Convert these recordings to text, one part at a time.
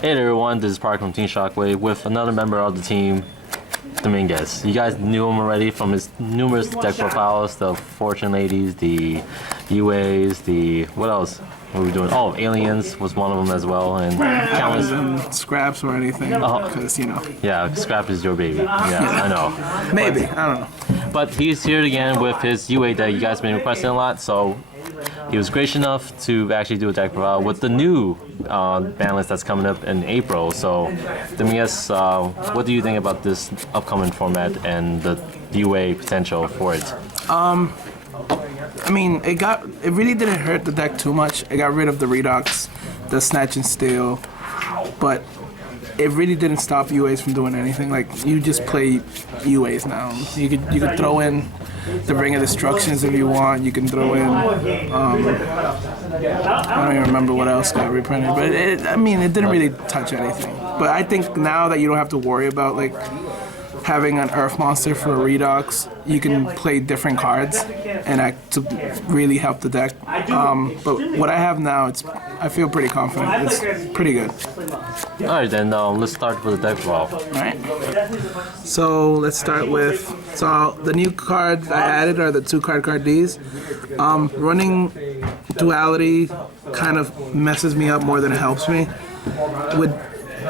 Hey there everyone, this is Park from Team Shockwave with another member of the team, Dominguez. You guys knew him already from his numerous deck profiles, the Fortune Ladies, the UAs, the... what else were we doing? Oh, Aliens was one of them as well, and countless... Scraps or anything, because, Yeah, Scrap is your baby. Yeah, I know. Maybe, I don't know. But he's here again with his UA deck you guys have been requesting a lot, so he was gracious enough to actually do a deck profile with the new ban list that's coming up in April. So, Dominguez, what do you think about this upcoming format and the UA potential for it? I mean, it really didn't hurt the deck too much. It got rid of the Redox, the Snatch and Steal, but it really didn't stop UAs from doing anything. Like, you just play UAs now. You could throw in the Ring of Destructions if you want. You can throw in, I don't even remember what else got reprinted, but it didn't really touch anything. But I think now that you don't have to worry about, like, having an Earth monster for a Redox, you can play different cards and act to really help the deck. But what I have now, I feel pretty confident. It's pretty good. Alright, then let's start with the deck profile. Alright. So let's start with, the new cards I added are the 2-card Ds. Running Duality kind of messes me up more than it helps me. With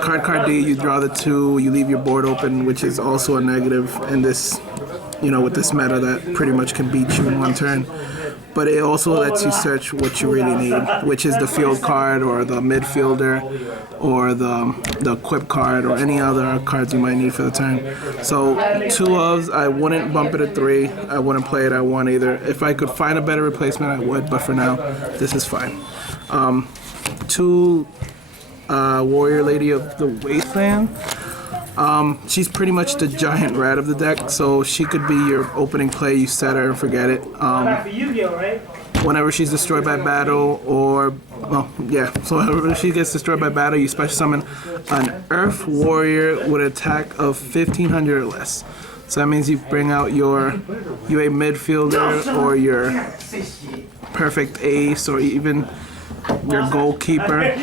card D, you draw the 2, you leave your board open, which is also a negative in this, with this meta that pretty much can beat you in one turn. But it also lets you search what you really need, which is the field card or the midfielder or the equip card or any other cards you might need for the turn. So 2 ofs, I wouldn't bump it at 3. I wouldn't play it at 1 either. If I could find a better replacement, I would, but for now, this is fine. 2 Warrior Lady of the Wasteland. She's pretty much the giant rat of the deck, so she could be your opening play. You set her and forget it. Whenever she's destroyed by battle, so whenever she gets destroyed by battle, you special summon an Earth Warrior with an attack of 1500 or less. So that means you bring out your UA midfielder or your perfect ace or even your goalkeeper,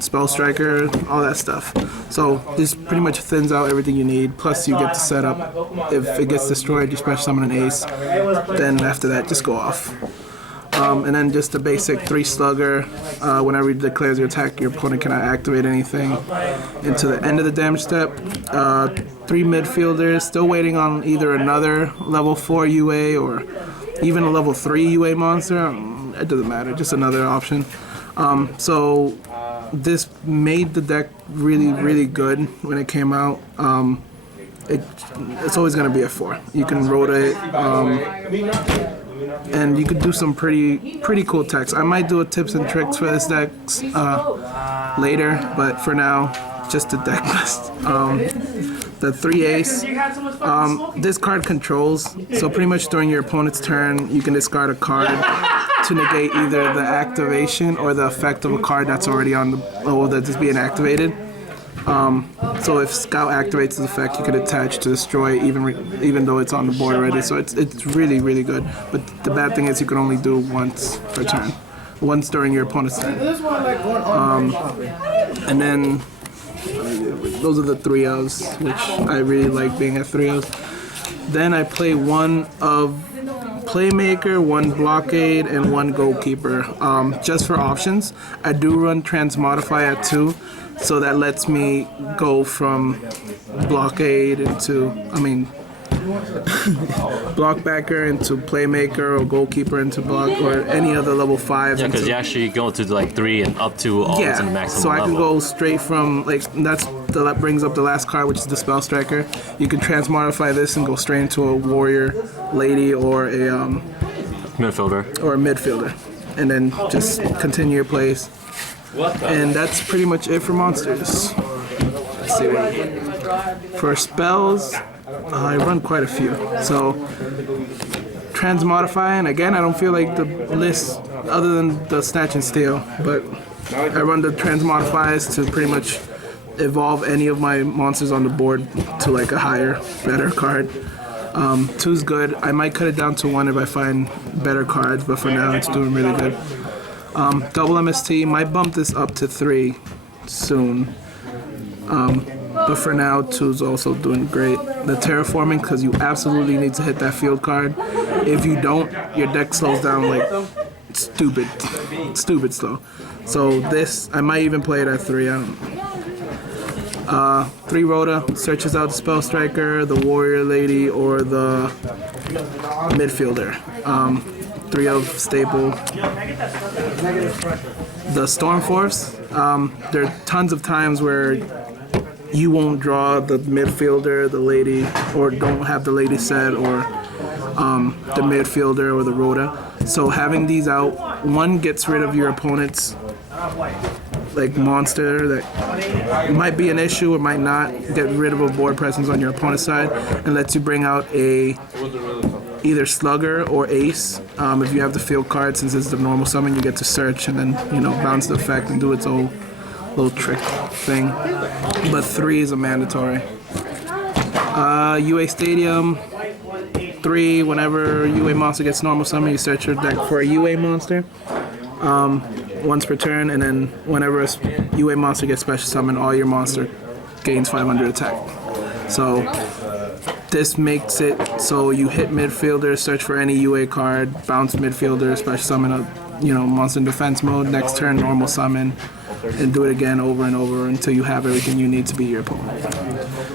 spell striker, all that stuff. So this pretty much thins out everything you need. Plus you get to set up, if it gets destroyed, you special summon an ace. Then after that, just go off. And then just the basic 3 slugger. Whenever it declares your attack, your opponent cannot activate anything into the end of the damage step. 3 midfielders, still waiting on either another level 4 UA or even a level 3 UA monster. It doesn't matter, just another option. So this made the deck really, really good when it came out. It's always going to be a 4. You can rotate, and you could do some pretty cool techs. I might do a tips and tricks for this deck later, but for now, just a deck list. The 3 ace. This card controls, so pretty much during your opponent's turn, you can discard a card to negate either the activation or the effect of a card that's already on that's just being activated. So if Scout activates the effect, you could attach to destroy even though it's on the board already. So it's really, really good. But the bad thing is you can only do once per turn, once during your opponent's turn. And then those are the 3 ofs, which I really like being at 3 ofs. Then I play 1 of Playmaker, 1 Blockade, and 1 Goalkeeper. Just for options, I do run Transmodify at 2, so that lets me go from Blockade into, Blockbacker into Playmaker or Goalkeeper into Block or any other level 5. Yeah, because you actually go to like 3 and up to all to the maximum so I can level. go straight from, that brings up the last card, which is the Spell Striker. You can Transmodify this and go straight into a Warrior Lady or a midfielder. And then just continue your plays. And that's pretty much it for monsters. Let's see. For spells, I run quite a few. So Transmodify, and again, I don't feel like the list other than the Snatch and Steal, but I run the Transmodifies to pretty much evolve any of my monsters on the board to like a higher, better card. 2's good. I might cut it down to 1 if I find better cards, but for now it's doing really good. Double MST, might bump this up to 3 soon. But for now, 2's also doing great. The terraforming, because you absolutely need to hit that field card. If you don't, your deck slows down like stupid slow. So this, I might even play it at 3. I don't know. 3 Rhoda searches out the Spell Striker, the Warrior Lady, or the midfielder. 3 of staple. The Stormforce. There are tons of times where you won't draw the midfielder, the lady, or don't have the lady set, or the midfielder or the Rhoda. So having these out, one gets rid of your opponent's like monster that might be an issue or might not, get rid of a board presence on your opponent's side, and lets you bring out a either Slugger or Ace. If you have the field card, since it's the normal summon, you get to search and then bounce the effect and do its own little trick thing. But 3 is a mandatory. UA Stadium. 3, whenever UA monster gets normal summon, you search your deck for a UA monster. Once per turn, and then whenever a UA monster gets special summoned, all your monster gains 500 attack. So this makes it so you hit midfielder, search for any UA card, bounce midfielder, special summon a monster in defense mode, next turn normal summon, and do it again over and over until you have everything you need to beat your opponent.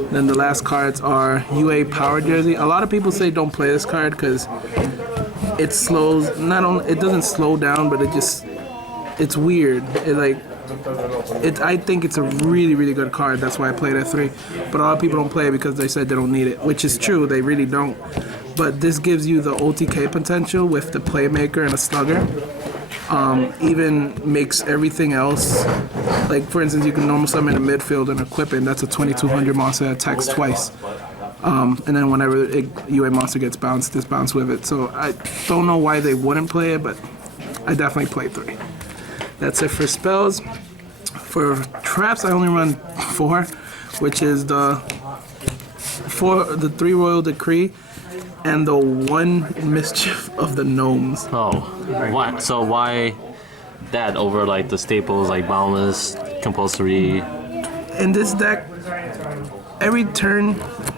Then the last cards are UA Power Jersey. A lot of people say don't play this card because it slows, it doesn't slow down, but it's weird. I think it's a really, really good card. That's why I played at 3. But a lot of people don't play it because they said they don't need it, which is true. They really don't. But this gives you the OTK potential with the Playmaker and a Slugger. Even makes everything else, like for instance, you can normal summon a midfield and equip it, and that's a 2200 monster that attacks twice. And then whenever UA monster gets bounced, this bounce with it. So I don't know why they wouldn't play it, but I definitely played 3. That's it for spells. For traps, I only run 4, which is the 3 Royal Decree and the 1 Mischief of the Gnomes. Oh, why? So why that over like the staples like Boundless, Compulsory? In this deck, every turn,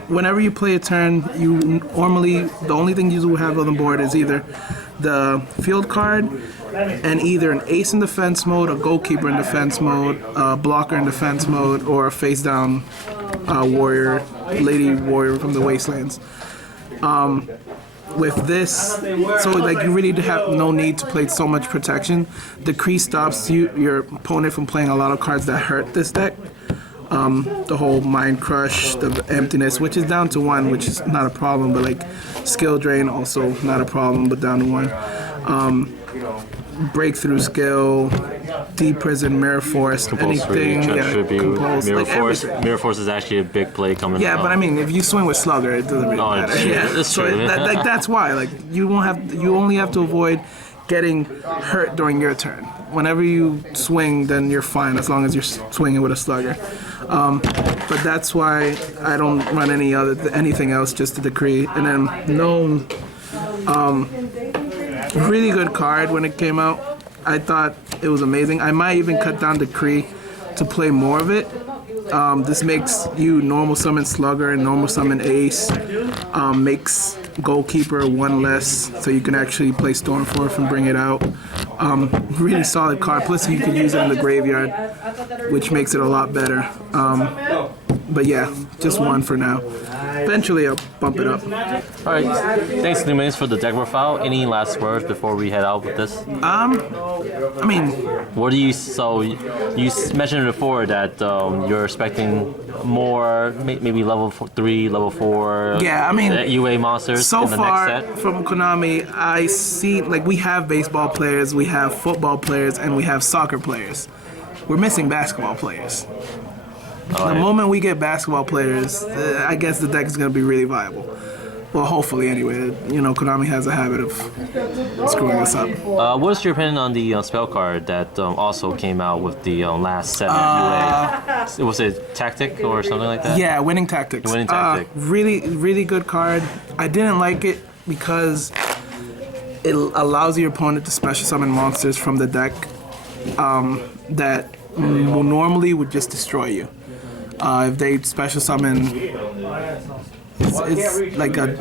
whenever you play a turn, you normally, the only thing you will have on the board is either the field card and either an Ace in defense mode, a Goalkeeper in defense mode, a Blocker in defense mode, or a face down warrior, lady warrior from the Wastelands. With this, so like you really have no need to play so much protection. Decree stops your opponent from playing a lot of cards that hurt this deck. The whole Mind Crush, the Emptiness, which is down to 1, which is not a problem, but like Skill Drain also not a problem, but down to 1. Breakthrough Skill, Deep Prison, Mirror Force, anything, Compulse, Mirror Force is actually a big play coming. Yeah, but I mean, if you swing with Slugger, it doesn't really matter. Yeah, that's true. So that's why, like, you only have to avoid getting hurt during your turn. Whenever you swing, then you're fine as long as you're swinging with a Slugger. But that's why I don't run anything else, just the Decree. And then Gnome, really good card when it came out. I thought it was amazing. I might even cut down Decree to play more of it. This makes you normal summon Slugger and normal summon Ace. Makes Goalkeeper 1 less, so you can actually play Stormforce and bring it out. Really solid card. Plus you can use it in the graveyard, which makes it a lot better. But yeah, just 1 for now. Eventually I'll bump it up. Alright, thanks Lumens for the deck profile. Any last words before we head out with this? I mean, what do you, so you mentioned before that you're expecting more, maybe level 3, level 4 yeah, I mean, UA monsters so in the far next set? from Konami, I see, like, we have baseball players, we have football players, and we have soccer players. We're missing basketball players. The moment we get basketball players, I guess the deck is going to be really viable. Well, hopefully, anyway. Konami has a habit of screwing us up. What's your opinion on the spell card that also came out with the last set of UA? Was it Tactic or something like that? Yeah, Winning Tactics. Winning Tactic. Really, really good card. I didn't like it because it allows your opponent to special summon monsters from the deck that normally would just destroy you. If they special summon, it's like a,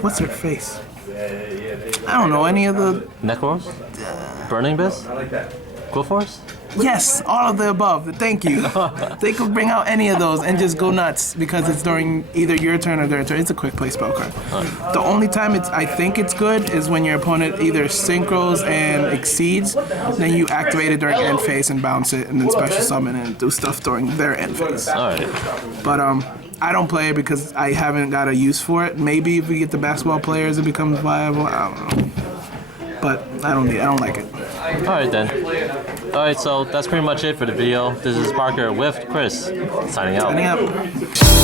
what's her face? I don't know, any of the... Necros? Burning Abyss? Quill Force? Yes, all of the above. Thank you. They could bring out any of those and just go nuts because it's during either your turn or their turn. It's a quick play spell card. The only time I think it's good is when your opponent either synchros and exceeds, then you activate it during end phase and bounce it, and then special summon and do stuff during their end phase. Alright. But I don't play it because I haven't got a use for it. Maybe if we get the basketball players, it becomes viable. I don't know. But I don't like it. Alright then. Alright, so that's pretty much it for the video. This is Parker with Chris, signing out. Signing out.